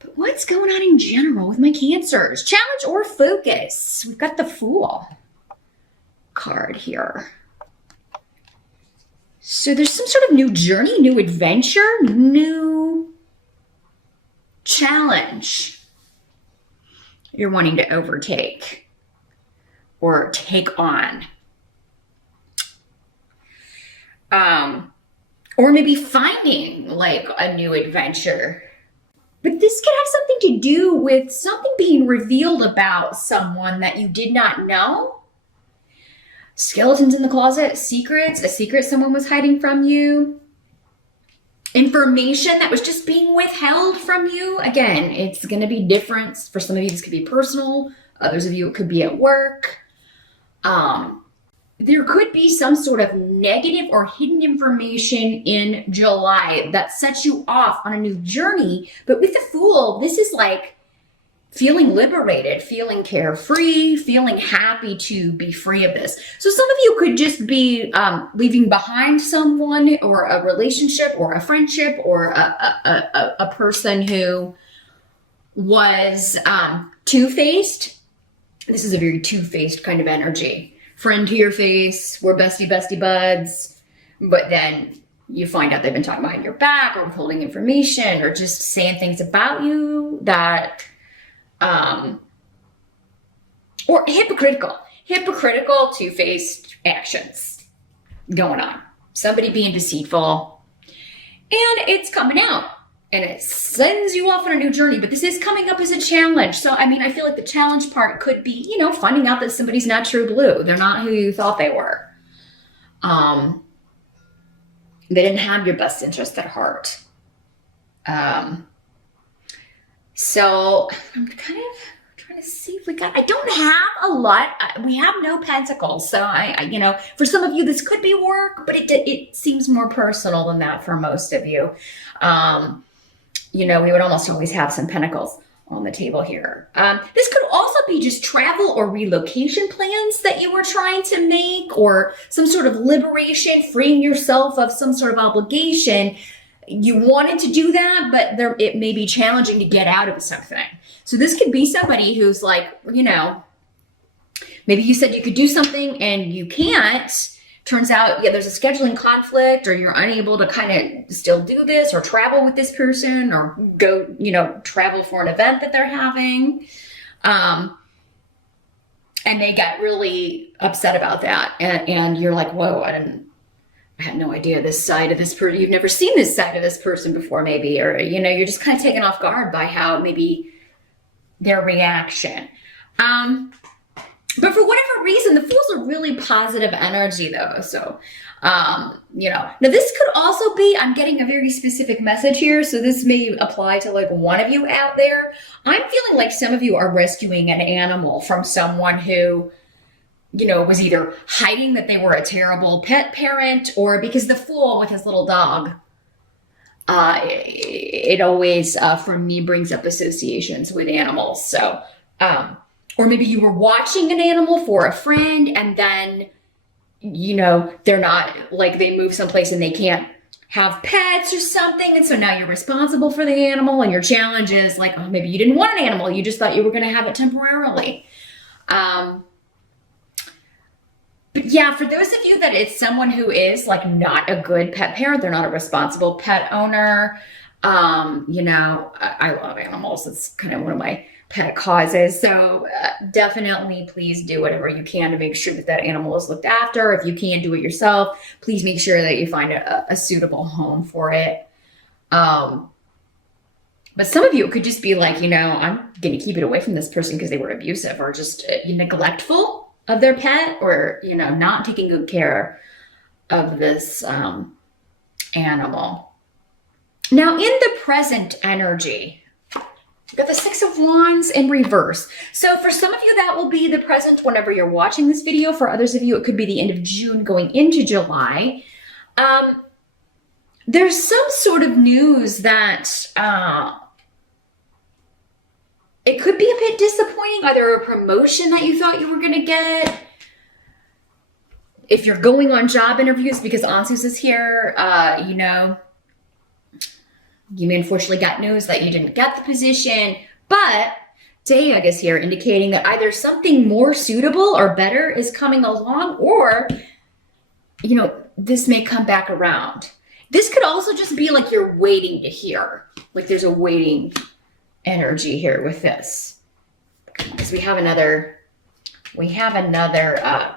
But what's going on in general with my Cancers? Challenge or focus? We've got the Fool card here. So there's some sort of new journey, new adventure, new challenge you're wanting to overtake or take on. Or maybe finding like a new adventure. But this could have something to do with something being revealed about someone that you did not know. Skeletons in the closet, secrets, a secret someone was hiding from you. Information that was just being withheld from you. Again, it's going to be different. For some of you, this could be personal. Others of you, it could be at work. There could be some sort of negative or hidden information in July that sets you off on a new journey. But with the Fool, this is like feeling liberated, feeling carefree, feeling happy to be free of this. So some of you could just be leaving behind someone or a relationship or a friendship or a person who was two-faced. This is a very two-faced kind of energy. Friend to your face, we're bestie buds, but then you find out they've been talking behind your back or withholding information or just saying things about you that, or hypocritical, two-faced actions going on. Somebody being deceitful and it's coming out and it sends you off on a new journey, but this is coming up as a challenge. So, I mean, I feel like the challenge part could be, you know, finding out that somebody's not true blue. They're not who you thought they were. They didn't have your best interest at heart. So I'm kind of trying to see if we got, I don't have a lot. We have no pentacles. So I you know, for some of you, this could be work, but it seems more personal than that for most of you. You know, we would almost always have some pentacles on the table here. This could also be just travel or relocation plans that you were trying to make, or some sort of liberation, freeing yourself of some sort of obligation. You wanted to do that, but it may be challenging to get out of something. So this could be somebody who's like, you know, maybe you said you could do something and you can't. Turns out, yeah, there's a scheduling conflict, or you're unable to kind of still do this or travel with this person or go, you know, travel for an event that they're having. And they got really upset about that. And you're like, whoa, I had no idea this side of this person. You've never seen this side of this person before, maybe, or, you know, you're just kind of taken off guard by how maybe their reaction. But for whatever reason, the Fool's a really positive energy, though. So, you know, now this could also be, I'm getting a very specific message here. So this may apply to like one of you out there. I'm feeling like some of you are rescuing an animal from someone who, you know, was either hiding that they were a terrible pet parent, or because the Fool with his little dog, it always, for me, brings up associations with animals. So, or maybe you were watching an animal for a friend and then, you know, they're not, like they move someplace and they can't have pets or something. And so now you're responsible for the animal, and your challenge is like, oh, maybe you didn't want an animal. You just thought you were going to have it temporarily. But yeah, for those of you that it's someone who is like not a good pet parent, they're not a responsible pet owner. You know, I love animals. It's kind of one of my pet causes. So definitely please do whatever you can to make sure that that animal is looked after. If you can't do it yourself, please make sure that you find a suitable home for it. But some of you, it could just be like, you know, I'm going to keep it away from this person because they were abusive or just neglectful of their pet, or, you know, not taking good care of this animal. Now, in the present energy, we've got the Six of Wands in reverse. So for some of you, that will be the present whenever you're watching this video. For others of you, it could be the end of June going into July. There's some sort of news that it could be a bit disappointing, either a promotion that you thought you were going to get. If you're going on job interviews, because Ansus is here, you know, You may unfortunately got news that you didn't get the position, but Dayag is here indicating that either something more suitable or better is coming along, or, you know, this may come back around. This could also just be like you're waiting to hear. Like there's a waiting energy here with this. Because we have another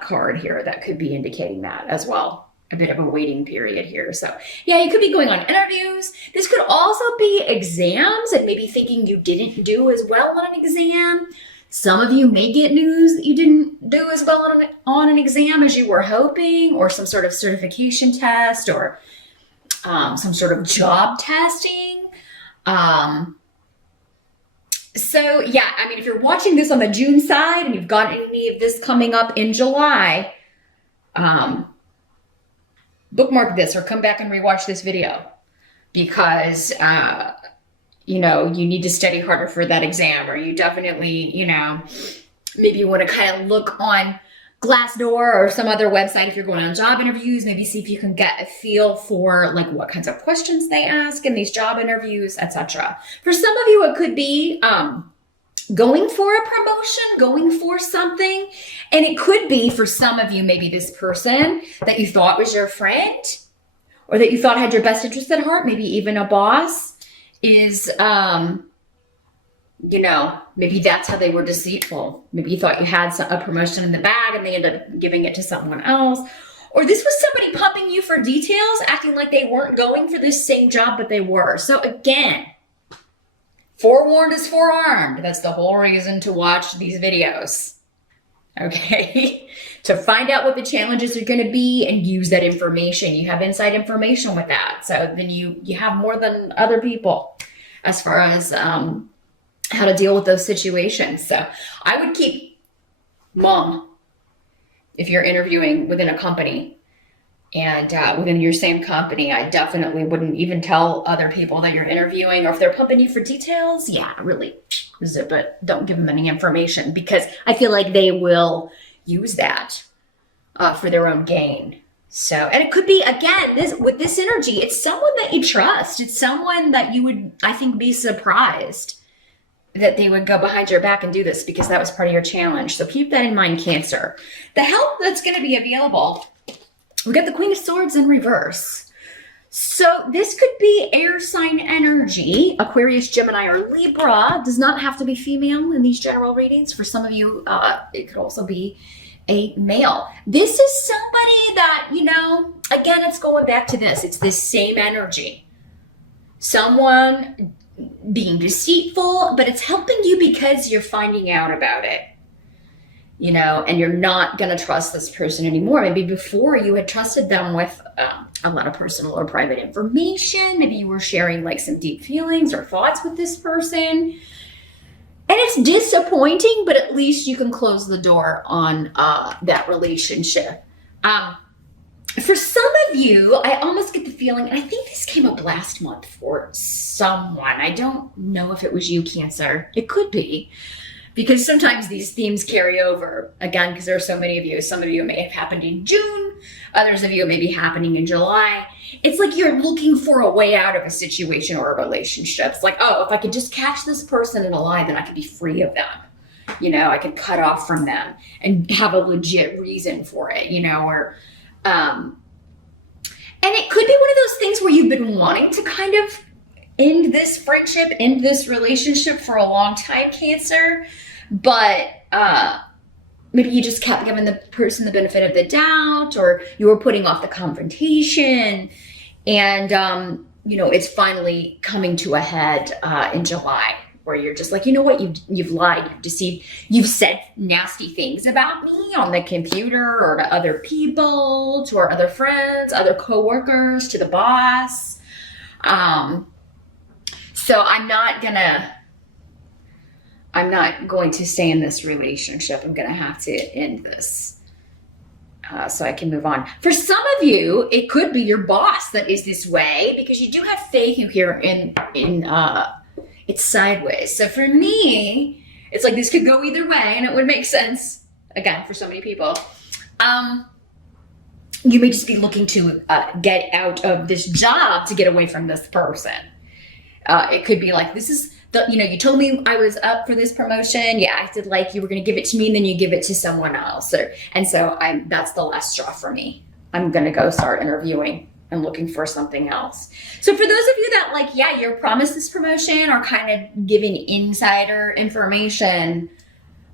card here that could be indicating that as well. A bit of a waiting period here. So yeah, you could be going on interviews. This could also be exams and maybe thinking you didn't do as well on an exam. Some of you may get news that you didn't do as well on an exam as you were hoping, or some sort of certification test, or some sort of job testing. So yeah, I mean, if you're watching this on the June side and you've got any of this coming up in July, bookmark this or come back and rewatch this video, because, you know, you need to study harder for that exam, or you definitely, you know, maybe you want to kind of look on Glassdoor or some other website if you're going on job interviews, maybe see if you can get a feel for like what kinds of questions they ask in these job interviews, etc. For some of you, it could be going for a promotion, going for something. And it could be for some of you, maybe this person that you thought was your friend or that you thought had your best interest at heart, maybe even a boss, is, you know, maybe that's how they were deceitful. Maybe you thought you had a promotion in the bag and they ended up giving it to someone else. Or this was somebody pumping you for details, acting like they weren't going for this same job, but they were. So again, forewarned is forearmed. That's the whole reason to watch these videos. Okay? To find out what the challenges are going to be and use that information. You have inside information with that. So then you have more than other people as far as how to deal with those situations. So I would keep mum if you're interviewing within a company. And within your same company, I definitely wouldn't even tell other people that you're interviewing, or if they're pumping you for details, yeah, really zip it. Don't give them any information, because I feel like they will use that for their own gain. So, and it could be, again, with this energy, it's someone that you trust. It's someone that you would, I think, be surprised that they would go behind your back and do this, because that was part of your challenge. So keep that in mind, Cancer. The help that's going to be available, we got the Queen of Swords in reverse. So this could be air sign energy. Aquarius, Gemini, or Libra. Does not have to be female in these general readings. For some of you, it could also be a male. This is somebody that, you know, again, it's going back to this. It's this same energy. Someone being deceitful, but it's helping you because you're finding out about it. You know, and you're not going to trust this person anymore. Maybe before you had trusted them with a lot of personal or private information. Maybe you were sharing like some deep feelings or thoughts with this person. And it's disappointing, but at least you can close the door on that relationship. For some of you, I almost get the feeling, and I think this came up last month for someone. I don't know if it was you, Cancer. It could be. Because sometimes these themes carry over, again, because there are so many of you. Some of you may have happened in June. Others of you may be happening in July. It's like you're looking for a way out of a situation or a relationship. It's like, oh, if I could just catch this person in a lie, then I could be free of them. You know, I could cut off from them and have a legit reason for it, you know, or, and it could be one of those things where you've been wanting to kind of end this friendship, end this relationship for a long time, Cancer, but maybe you just kept giving the person the benefit of the doubt, or you were putting off the confrontation, and you know, it's finally coming to a head in July, where you're just like, you know what, you've lied, you've deceived, you've said nasty things about me on the computer or to other people, to our other friends, other coworkers, to the boss. So I'm not going to stay in this relationship. I'm going to have to end this so I can move on. For some of you, it could be your boss that is this way, because you do have faith here in it's sideways. So for me, it's like this could go either way, and it would make sense, again, for so many people. You may just be looking to get out of this job to get away from this person. It could be like, this is the, you told me I was up for this promotion. Yeah, I said like you were going to give it to me and then you give it to someone else. And so that's the last straw for me. I'm going to go start interviewing and looking for something else. So for those of you that like, yeah, you're promised this promotion or kind of giving insider information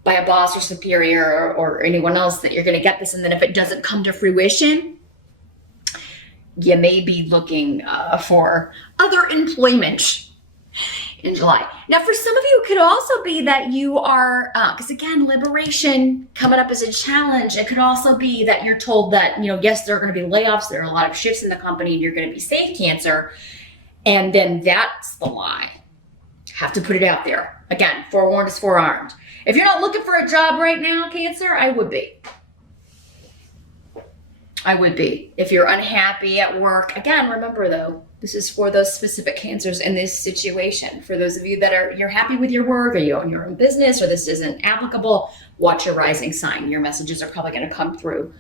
by a boss or superior or anyone else that you're going to get this, and then if it doesn't come to fruition, you may be looking for other employment in July. Now, for some of you, it could also be that you are, because again, liberation coming up as a challenge. It could also be that you're told that, yes, there are going to be layoffs. There are a lot of shifts in the company and you're going to be safe, Cancer. And then that's the lie. Have to put it out there. Again, forewarned is forearmed. If you're not looking for a job right now, Cancer, I would be. I would be. If you're unhappy at work, again, remember though, this is for those specific Cancers in this situation. For those of you that you're happy with your work or you own your own business or this isn't applicable, watch your rising sign. Your messages are probably going to come through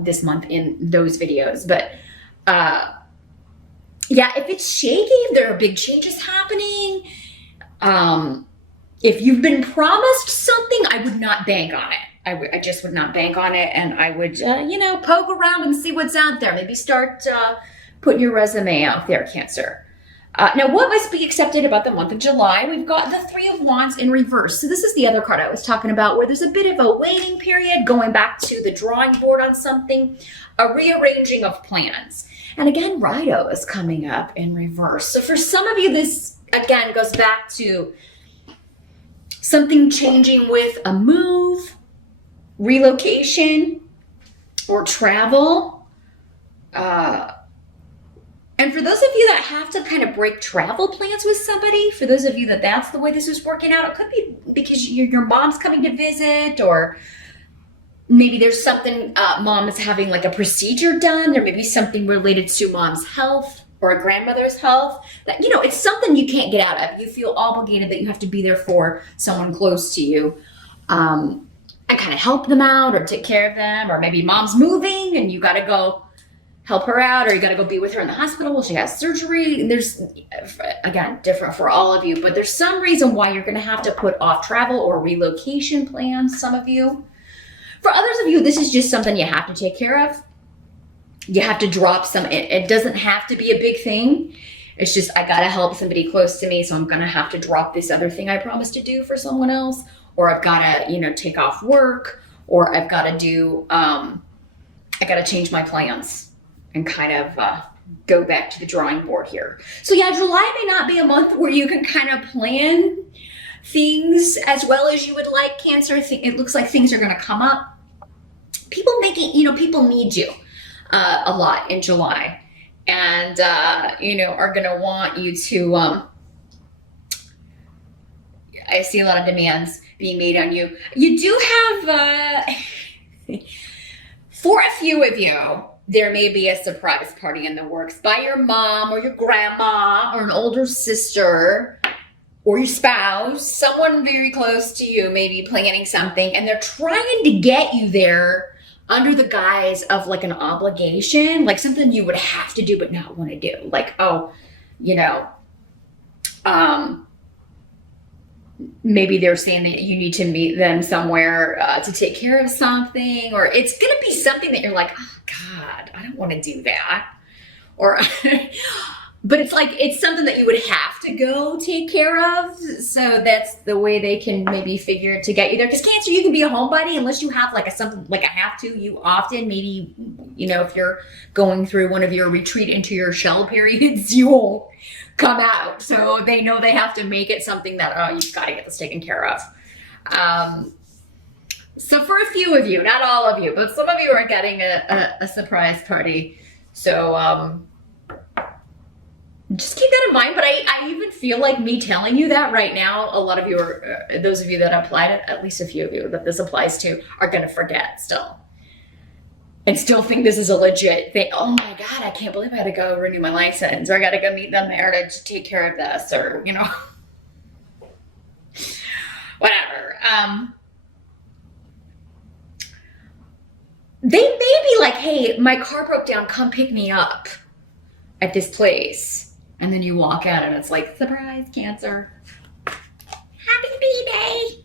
this month in those videos. But yeah, if it's shaky, if there are big changes happening, if you've been promised something, I would not bank on it. I just would not bank on it. And I would, poke around and see what's out there. Maybe start putting your resume out there, Cancer. Now, what must be accepted about the month of July? We've got the Three of Wands in reverse. So this is the other card I was talking about where there's a bit of a waiting period, going back to the drawing board on something, a rearranging of plans. And again, Rido is coming up in reverse. So for some of you, this, again, goes back to something changing with a move, relocation, or travel. And for those of you that have to kind of break travel plans with somebody, for those of you that that's the way this is working out, it could be because your mom's coming to visit, or maybe there's something, mom is having like a procedure done. There may be something related to mom's health or a grandmother's health that, it's something you can't get out of. You feel obligated that you have to be there for someone close to you. And kind of help them out or take care of them, or maybe mom's moving and you got to go help her out, or you got to go be with her in the hospital while she has surgery. And there's, again, different for all of you, but there's some reason why you're going to have to put off travel or relocation plans, some of you. For others of you, this is just something you have to take care of. You have to drop some, it doesn't have to be a big thing. It's just, I got to help somebody close to me, so I'm going to have to drop this other thing I promised to do for someone else. Or I've got to, take off work, or I've got to do, I got to change my plans and kind of go back to the drawing board here. So yeah, July may not be a month where you can kind of plan things as well as you would like, Cancer. It looks like things are going to come up. People people need you a lot in July, and, are going to want you to, I see a lot of demands being made on you. You do have, for a few of you, there may be a surprise party in the works by your mom or your grandma or an older sister or your spouse. Someone very close to you may be planning something, and they're trying to get you there under the guise of like an obligation, like something you would have to do but not want to do. Like, maybe they're saying that you need to meet them somewhere to take care of something, or it's going to be something that you're like, oh God, I don't want to do that. Or, but it's something that you would have to go take care of. So that's the way they can maybe figure to get you there. Because Cancer, you can be a homebody unless you have something like a have to. You often, maybe, if you're going through one of your retreat into your shell periods, you won't come out. So they know they have to make it something that, you've got to get this taken care of. So for a few of you, not all of you, but some of you are getting a surprise party. So just keep that in mind. But I even feel like me telling you that right now, a lot of you are, those of you that applied it, at least a few of you that this applies to, are going to forget still. And still think this is a legit thing. Oh my God, I can't believe I had to go renew my license, or I got to go meet them there to take care of this, or, whatever. They may be like, hey, my car broke down, come pick me up at this place. And then you walk out and it's like, surprise, Cancer. Happy B-Day.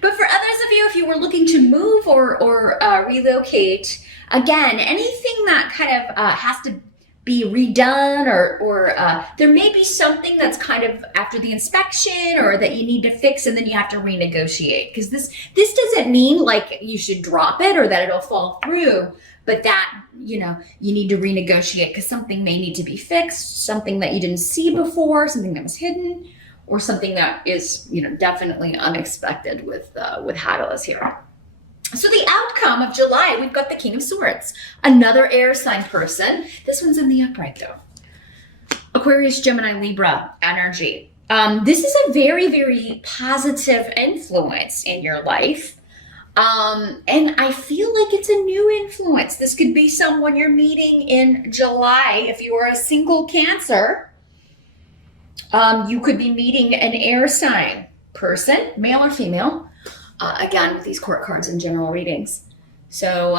But for others of you, if you were looking to move or relocate, again, anything that kind of has to be redone or there may be something that's kind of after the inspection or that you need to fix and then you have to renegotiate. Because this doesn't mean like you should drop it or that it'll fall through, but that, you know, you need to renegotiate because something may need to be fixed, something that you didn't see before, something that was hidden, or something that is, you know, definitely unexpected with Hadalus here. So the outcome of July, we've got the King of Swords, another air sign person. This one's in the upright though. Aquarius, Gemini, Libra energy. This is a very, very positive influence in your life. And I feel like it's a new influence. This could be someone you're meeting in July. If you are a single Cancer, you could be meeting an air sign person, male or female, again, with these court cards and general readings. So,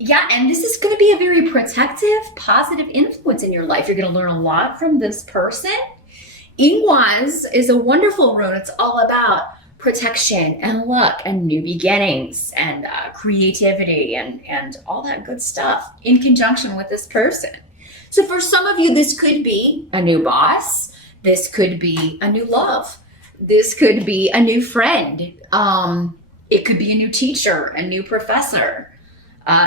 yeah, and this is going to be a very protective, positive influence in your life. You're going to learn a lot from this person. Ingwaz is a wonderful rune. It's all about protection and luck and new beginnings and creativity and all that good stuff in conjunction with this person. So for some of you, this could be a new boss. This could be a new love. This could be a new friend. It could be a new teacher, a new professor,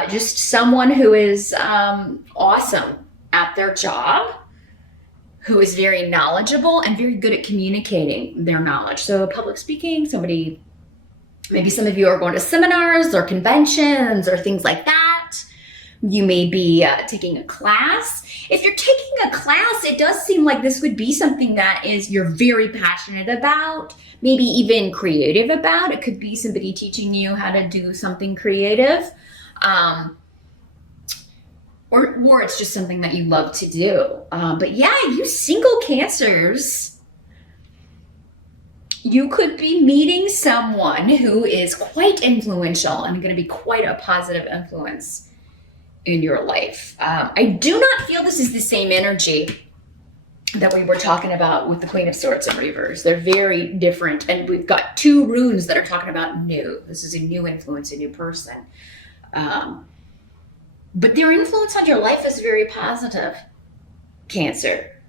just someone who is awesome at their job, who is very knowledgeable and very good at communicating their knowledge. So public speaking, somebody, maybe some of you are going to seminars or conventions or things like that. You may be taking a class. If you're taking a class, it does seem like this would be something that you're very passionate about, maybe even creative about. It could be somebody teaching you how to do something creative. Or it's just something that you love to do. But yeah, you single Cancers, you could be meeting someone who is quite influential and going to be quite a positive influence in your life. I do not feel this is the same energy that we were talking about with the Queen of Swords in reverse. They're very different. And we've got two runes that are talking about new. This is a new influence, a new person. But their influence on your life is very positive, Cancer.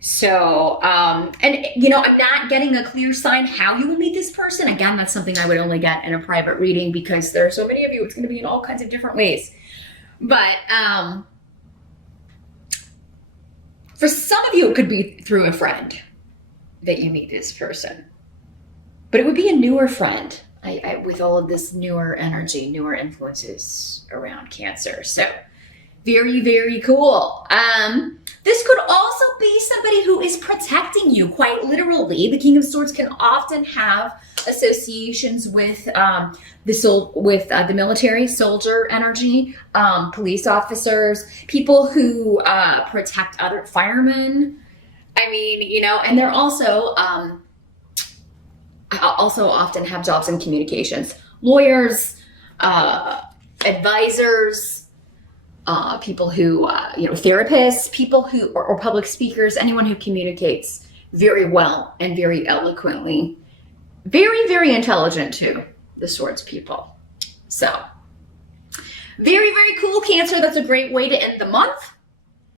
So, and you know, I'm not getting a clear sign how you will meet this person. Again, that's something I would only get in a private reading because there are so many of you, it's going to be in all kinds of different ways. But for some of you, it could be through a friend that you meet this person. But it would be a newer friend. With all of this newer energy, newer influences around Cancer. So very, very cool. This could also be somebody who is protecting you quite literally. The King of Swords can often have associations with the military, soldier energy, police officers, people who protect other firemen. I mean, you know, and they're also often have jobs in communications, lawyers, advisors, people who, therapists, people who, or public speakers, anyone who communicates very well and very eloquently. Very, very intelligent too, the Swords people. So, very, very cool, Cancer. That's a great way to end the month.